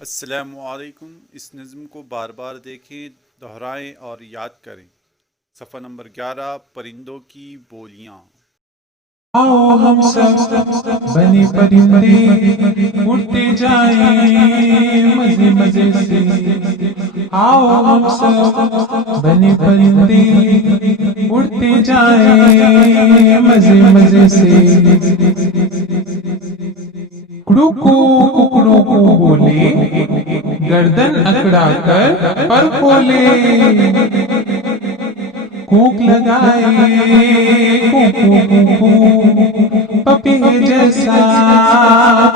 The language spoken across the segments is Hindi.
अस्सलामुअलैकुम। इस नज़्म को बार बार देखें, दोहराएं और याद करें। सफ़ा नंबर 11, परिंदों की बोलियाँ। आओ हम सब बने परिंदे उड़ते जाएं मजे मजे से। आओ हम सब बने परिंदे उड़ते जाएं मजे मजे से। कुकड़ू को कुकड़ों को बोले, गर्दन अकड़ा कर पर खोले। कूक लगाए कूकू कूकू पपी जैसा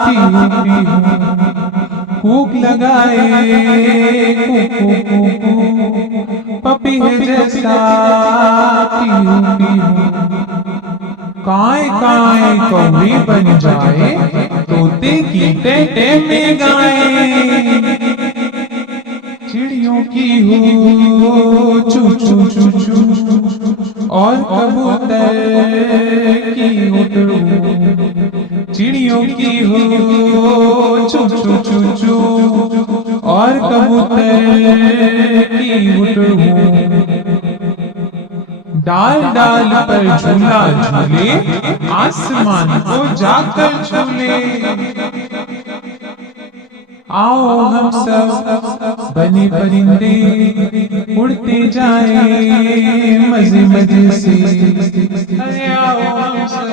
पीहू पीहू। कूक लगाए कूकू कूकू पपी जैसा पीहू पीहू। काय काय कौवे बन जाए, तोते की टेटे में गाए। चिड़ियों की हो चू चू चू चू और कबूतर की उटरू। चिड़ियों की हो चू चू चू चू और कबूतर की उटरू। डाल डाल पर झूला झूले, आसमान को जाकर झूले। आओ हम सब बने परिंदे उड़ते जाए मजे मजे से। अरे आओ हम सब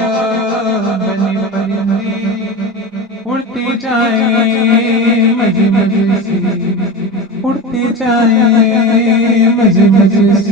बने परिंदे उड़ते जाए मजे मजे से। उड़ते जाए मजे मजे से।